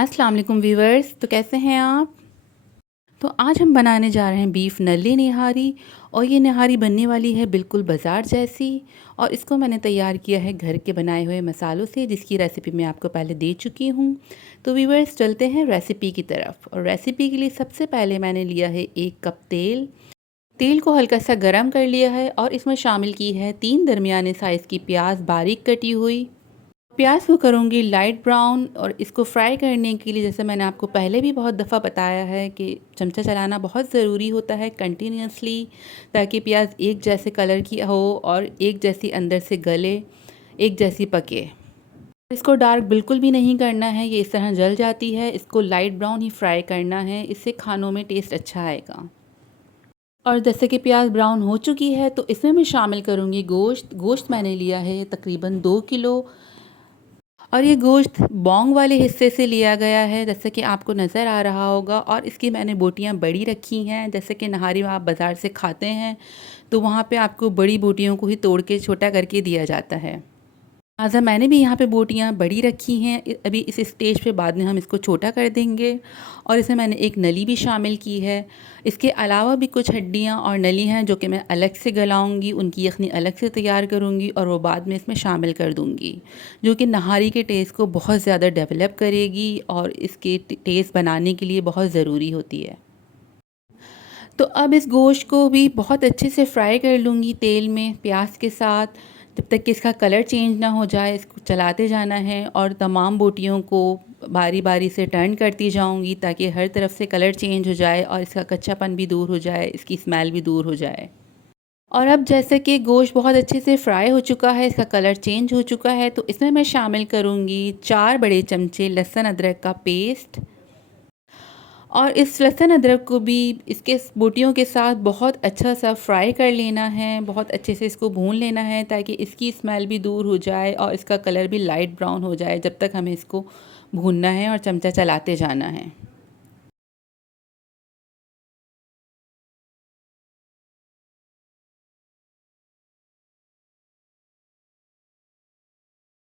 अस्सलाम वालेकुम व्यूवर्स। तो कैसे हैं आप? तो आज हम बनाने जा रहे हैं बीफ नल्ली निहारी। और ये निहारी बनने वाली है बिल्कुल बाज़ार जैसी। और इसको मैंने तैयार किया है घर के बनाए हुए मसालों से, जिसकी रेसिपी मैं आपको पहले दे चुकी हूँ। तो व्यूवर्स चलते हैं रेसिपी की तरफ। और रेसिपी के लिए सबसे पहले मैंने लिया है 1 कप तेल। तेल को हल्का सा गरम कर लिया है और इसमें शामिल की है 3 दरमियाने साइज़ की प्याज बारीक कटी हुई। प्याज को करूँगी लाइट ब्राउन। और इसको फ्राई करने के लिए, जैसे मैंने आपको पहले भी बहुत दफ़ा बताया है, कि चमचा चलाना बहुत ज़रूरी होता है कंटिन्यूसली, ताकि प्याज एक जैसे कलर की हो और एक जैसी अंदर से गले, एक जैसी पके। इसको डार्क बिल्कुल भी नहीं करना है, ये इस तरह जल जाती है। इसको लाइट ब्राउन ही फ्राई करना है, इससे खानों में टेस्ट अच्छा आएगा। और जैसे कि प्याज ब्राउन हो चुकी है तो इसमें मैं शामिल करूँगी गोश्त। गोश्त मैंने लिया है तकरीबन 2 किलो। और ये गोश्त बोंग वाले हिस्से से लिया गया है, जैसे कि आपको नज़र आ रहा होगा। और इसकी मैंने बोटियाँ बड़ी रखी हैं, जैसे कि नहारी आप बाज़ार से खाते हैं तो वहाँ पे आपको बड़ी बोटियों को ही तोड़ के छोटा करके दिया जाता है। लिहाजा मैंने भी यहाँ पे बोटियाँ बड़ी रखी हैं। अभी इस स्टेज पे बाद में हम इसको छोटा कर देंगे। और इसमें मैंने एक नली भी शामिल की है। इसके अलावा भी कुछ हड्डियाँ और नली हैं जो कि मैं अलग से गलाऊंगी, उनकी यखनी अलग से तैयार करूँगी और वो बाद में इसमें शामिल कर दूँगी, जो कि नहारी के टेस्ट को बहुत ज़्यादा डेवलप करेगी और इसके टेस्ट बनाने के लिए बहुत ज़रूरी होती है। तो अब इस गोश्त को भी बहुत अच्छे से फ्राई कर लूँगी तेल में प्याज के साथ, जब तक कि इसका कलर चेंज ना हो जाए। इसको चलाते जाना है और तमाम बोटियों को बारी बारी से टर्न करती जाऊँगी, ताकि हर तरफ से कलर चेंज हो जाए और इसका कच्चापन भी दूर हो जाए, इसकी स्मेल भी दूर हो जाए। और अब जैसे कि गोश्त बहुत अच्छे से फ्राई हो चुका है, इसका कलर चेंज हो चुका है, तो इसमें मैं शामिल करूँगी 4 बड़े चमचे लहसुन अदरक का पेस्ट। और इस लहसुन अदरक को भी इसके बोटियों के साथ बहुत अच्छा सा फ्राई कर लेना है, बहुत अच्छे से इसको भून लेना है, ताकि इसकी स्मेल भी दूर हो जाए और इसका कलर भी लाइट ब्राउन हो जाए। जब तक हमें इसको भूनना है और चमचा चलाते जाना है।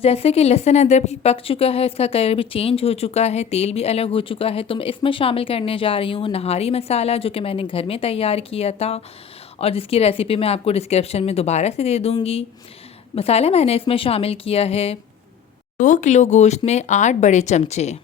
जैसे कि लहसुन अदरक भी पक चुका है, इसका कलर भी चेंज हो चुका है, तेल भी अलग हो चुका है, तो मैं इसमें शामिल करने जा रही हूँ नहारी मसाला, जो कि मैंने घर में तैयार किया था और जिसकी रेसिपी मैं आपको डिस्क्रिप्शन में दोबारा से दे दूँगी। मसाला मैंने इसमें शामिल किया है 2 किलो गोश्त में 8 बड़े चमचे।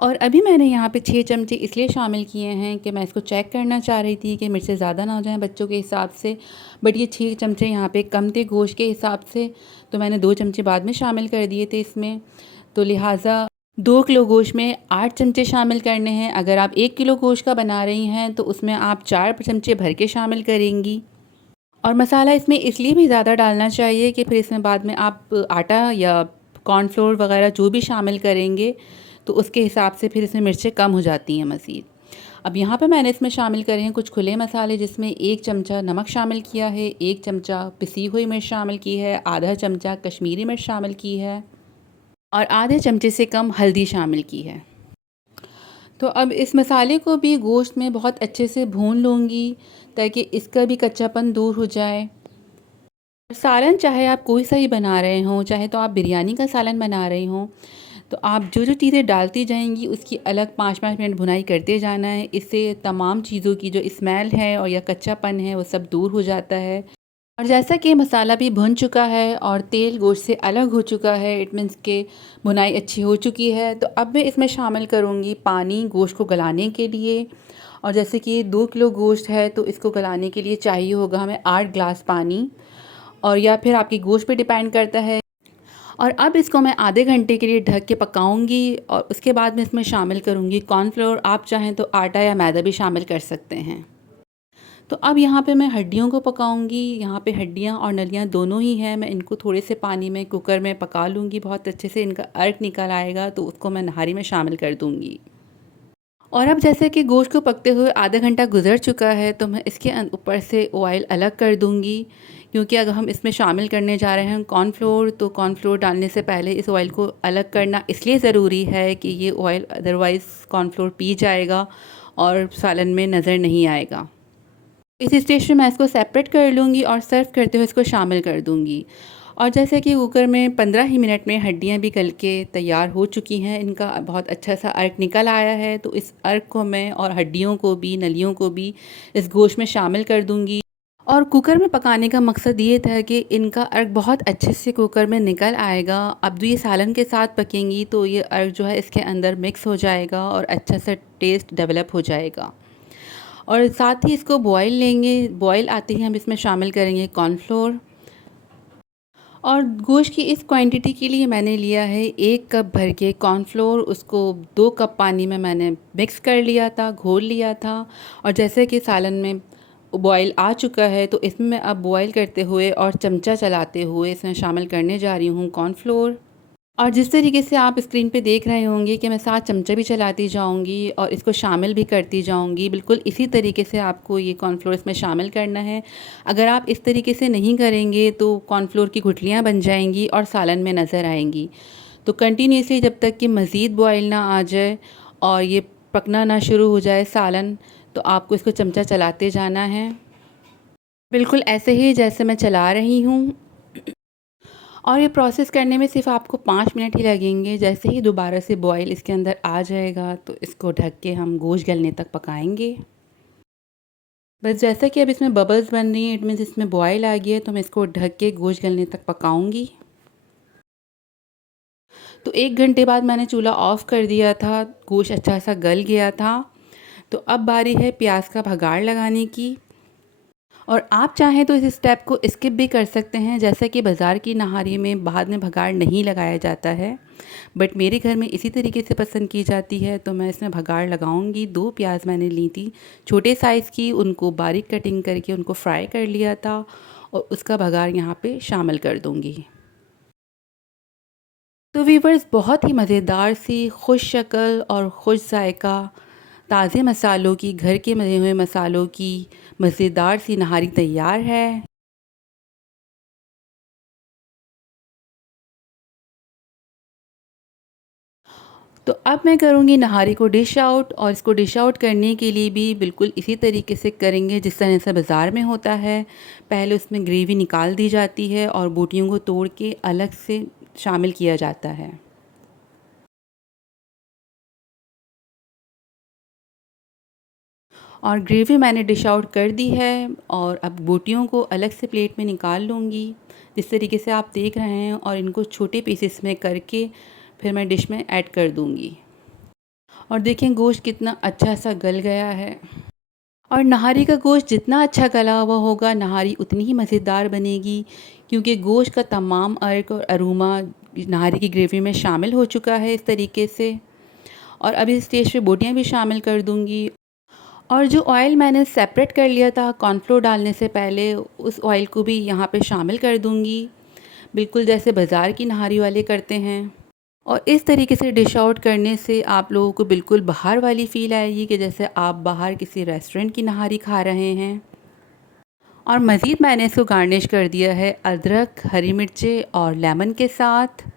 और अभी मैंने यहाँ पे 6 चमचे इसलिए शामिल किए हैं कि मैं इसको चेक करना चाह रही थी कि मिर्चें ज़्यादा ना हो जाएं बच्चों के हिसाब से। बट ये 6 चमचे यहाँ पे कम थे गोश्त के हिसाब से, तो मैंने 2 चमचे बाद में शामिल कर दिए थे इसमें। तो लिहाजा 2 किलो गोश्त में 8 चमचे शामिल करने हैं। अगर आप 1 किलो गोश्त का बना रही हैं तो उसमें आप 4 चमचे भर के शामिल करेंगी। और मसाला इसमें इसलिए भी ज़्यादा डालना चाहिए कि फिर इसमें बाद में आप आटा या कॉर्नफ्लोर वगैरह जो भी शामिल करेंगे तो उसके हिसाब से फिर इसमें मिर्चें कम हो जाती हैं मज़ीद। अब यहाँ पे मैंने इसमें शामिल करे हैं कुछ खुले मसाले, जिसमें 1 चमचा नमक शामिल किया है, 1 चमचा पिसी हुई मिर्च शामिल की है, आधा चमचा कश्मीरी मिर्च शामिल की है और आधे चमचे से कम हल्दी शामिल की है। तो अब इस मसाले को भी गोश्त में बहुत अच्छे से भून लूँगी, ताकि इसका भी कच्चापन दूर हो जाए। सालन चाहे आप कोई सा ही बना रहे हों, चाहे तो आप बिरयानी का सालन बना रही हों, तो आप जो जो चीज़ें डालती जाएंगी उसकी अलग 5-5 मिनट भुनाई करते जाना है। इससे तमाम चीज़ों की जो स्मेल है और या कच्चापन है वो सब दूर हो जाता है। और जैसा कि मसाला भी भुन चुका है और तेल गोश्त से अलग हो चुका है, इट मीन्स के भुनाई अच्छी हो चुकी है, तो अब मैं इसमें शामिल करूँगी पानी गोश्त को गलाने के लिए। और जैसे कि 2 किलो गोश्त है तो इसको गलाने के लिए चाहिए होगा हमें 8 ग्लास पानी, और या फिर आपकी गोश्त पे डिपेंड करता है। और अब इसको मैं आधे घंटे के लिए ढक के पकाऊंगी और उसके बाद मैं इसमें शामिल करूंगी कॉर्नफ्लोर। आप चाहें तो आटा या मैदा भी शामिल कर सकते हैं। तो अब यहाँ पे मैं हड्डियों को पकाऊंगी। यहाँ पे हड्डियाँ और नलियाँ दोनों ही हैं। मैं इनको थोड़े से पानी में कुकर में पका लूँगी, बहुत अच्छे से इनका अर्क निकल आएगा तो उसको मैं नहारी में शामिल कर दूँगी। और अब जैसे कि गोश्त को पकते हुए आधा घंटा गुजर चुका है तो मैं इसके ऊपर से ऑयल अलग कर दूंगी, क्योंकि अगर हम इसमें शामिल करने जा रहे हैं कॉर्नफ्लोर, तो कॉर्नफ्लोर डालने से पहले इस ऑयल को अलग करना इसलिए ज़रूरी है कि ये ऑयल अदरवाइज़ कॉर्नफ्लोर पी जाएगा और सालन में नज़र नहीं आएगा। इस स्टेज पे मैं इसको सेपरेट कर लूँगी और सर्व करते हुए इसको शामिल कर दूँगी। और जैसे कि कुकर में 15 ही मिनट में हड्डियाँ भी गल के तैयार हो चुकी हैं, इनका बहुत अच्छा सा अर्क निकल आया है। तो इस अर्क को मैं और हड्डियों को भी, नलियों को भी इस गोश्त में शामिल कर दूँगी। और कुकर में पकाने का मकसद ये था कि इनका अर्क बहुत अच्छे से कुकर में निकल आएगा। अब जो ये सालन के साथ पकेंगी तो ये अर्क जो है इसके अंदर मिक्स हो जाएगा और अच्छा सा टेस्ट डेवलप हो जाएगा। और साथ ही इसको बॉयल लेंगे, बॉयल आते ही हम इसमें शामिल करेंगे कॉर्नफ्लोर। और गोश्त की इस क्वांटिटी के लिए मैंने लिया है 1 कप भर के कॉर्नफ्लोर, उसको 2 कप पानी में मैंने मिक्स कर लिया था, घोल लिया था। और जैसे कि सालन में बॉयल आ चुका है तो इसमें मैं अब बॉयल करते हुए और चमचा चलाते हुए इसमें शामिल करने जा रही हूँ कॉर्नफ्लोर। और जिस तरीके से आप स्क्रीन पे देख रहे होंगे कि मैं साथ चमचा भी चलाती जाऊंगी और इसको शामिल भी करती जाऊंगी, बिल्कुल इसी तरीके से आपको ये कॉर्नफ्लोर इसमें शामिल करना है। अगर आप इस तरीके से नहीं करेंगे तो कॉर्नफ्लोर की गुठलियाँ बन जाएंगी और सालन में नज़र आएंगी। तो कंटिन्यूसली जब तक कि मज़ीद बॉयल ना आ जाए और ये पकना ना शुरू हो जाए सालन, तो आपको इसको चमचा चलाते जाना है, बिल्कुल ऐसे ही जैसे मैं चला रही हूँ। और ये प्रोसेस करने में सिर्फ आपको 5 मिनट ही लगेंगे। जैसे ही दोबारा से बॉयल इसके अंदर आ जाएगा तो इसको ढक के हम गोश्त गलने तक पकाएंगे। बस जैसा कि अब इसमें बबल्स बन रही हैं, इट मीन्स इसमें बॉयल आ गया है, तो मैं इसको ढक के गोश्त गलने तक पकाऊंगी। तो 1 घंटे बाद मैंने चूल्हा ऑफ़ कर दिया था, गोश्त अच्छा सा गल गया था। तो अब बारी है प्याज का भगाड़ लगाने की। और आप चाहें तो इस स्टेप को स्किप भी कर सकते हैं, जैसा कि बाज़ार की नहारी में बाद में भगाड़ नहीं लगाया जाता है, बट मेरे घर में इसी तरीके से पसंद की जाती है, तो मैं इसमें भगाड़ लगाऊंगी। 2 प्याज मैंने ली थी छोटे साइज़ की, उनको बारीक कटिंग करके उनको फ्राई कर लिया था और उसका भगाड़ यहाँ पे शामिल कर दूँगी। तो वीवर्स, बहुत ही मज़ेदार सी खुश शक्ल और खुश जायका ताज़े मसालों की, घर के बने हुए मसालों की मज़ेदार सी नहारी तैयार है। तो अब मैं करूँगी नहारी को डिश आउट, और इसको डिश आउट करने के लिए भी बिल्कुल इसी तरीके से करेंगे जिस तरह से बाज़ार में होता है। पहले उसमें ग्रेवी निकाल दी जाती है और बोटियों को तोड़ के अलग से शामिल किया जाता है। और ग्रेवी मैंने डिश आउट कर दी है और अब बोटियों को अलग से प्लेट में निकाल लूँगी जिस तरीके से आप देख रहे हैं, और इनको छोटे पीसेस में करके फिर मैं डिश में ऐड कर दूँगी। और देखें गोश्त कितना अच्छा सा गल गया है। और नहारी का गोश्त जितना अच्छा गला हुआ होगा, नहारी उतनी ही मज़ेदार बनेगी, क्योंकि गोश्त का तमाम अर्क और अरोमा नहारी की ग्रेवी में शामिल हो चुका है इस तरीके से। और अब इस स्टेज पे बोटियाँ भी शामिल कर दूँगी। और जो ऑयल मैंने सेपरेट कर लिया था कॉर्नफ्लोर डालने से पहले, उस ऑयल को भी यहाँ पे शामिल कर दूँगी, बिल्कुल जैसे बाज़ार की नहारी वाले करते हैं। और इस तरीके से डिश आउट करने से आप लोगों को बिल्कुल बाहर वाली फ़ील आएगी कि जैसे आप बाहर किसी रेस्टोरेंट की नहारी खा रहे हैं। और मज़ीद मैंने इसको गार्निश कर दिया है अदरक, हरी मिर्चें और लेमन के साथ।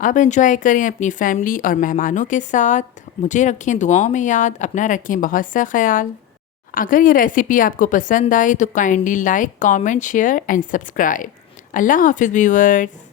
अब एंजॉय करें अपनी फैमिली और मेहमानों के साथ। मुझे रखें दुआओं में याद, अपना रखें बहुत सा ख्याल। अगर ये रेसिपी आपको पसंद आई तो kindly like, comment, share and subscribe. अल्लाह हाफ़िज़ व्यूअर्स।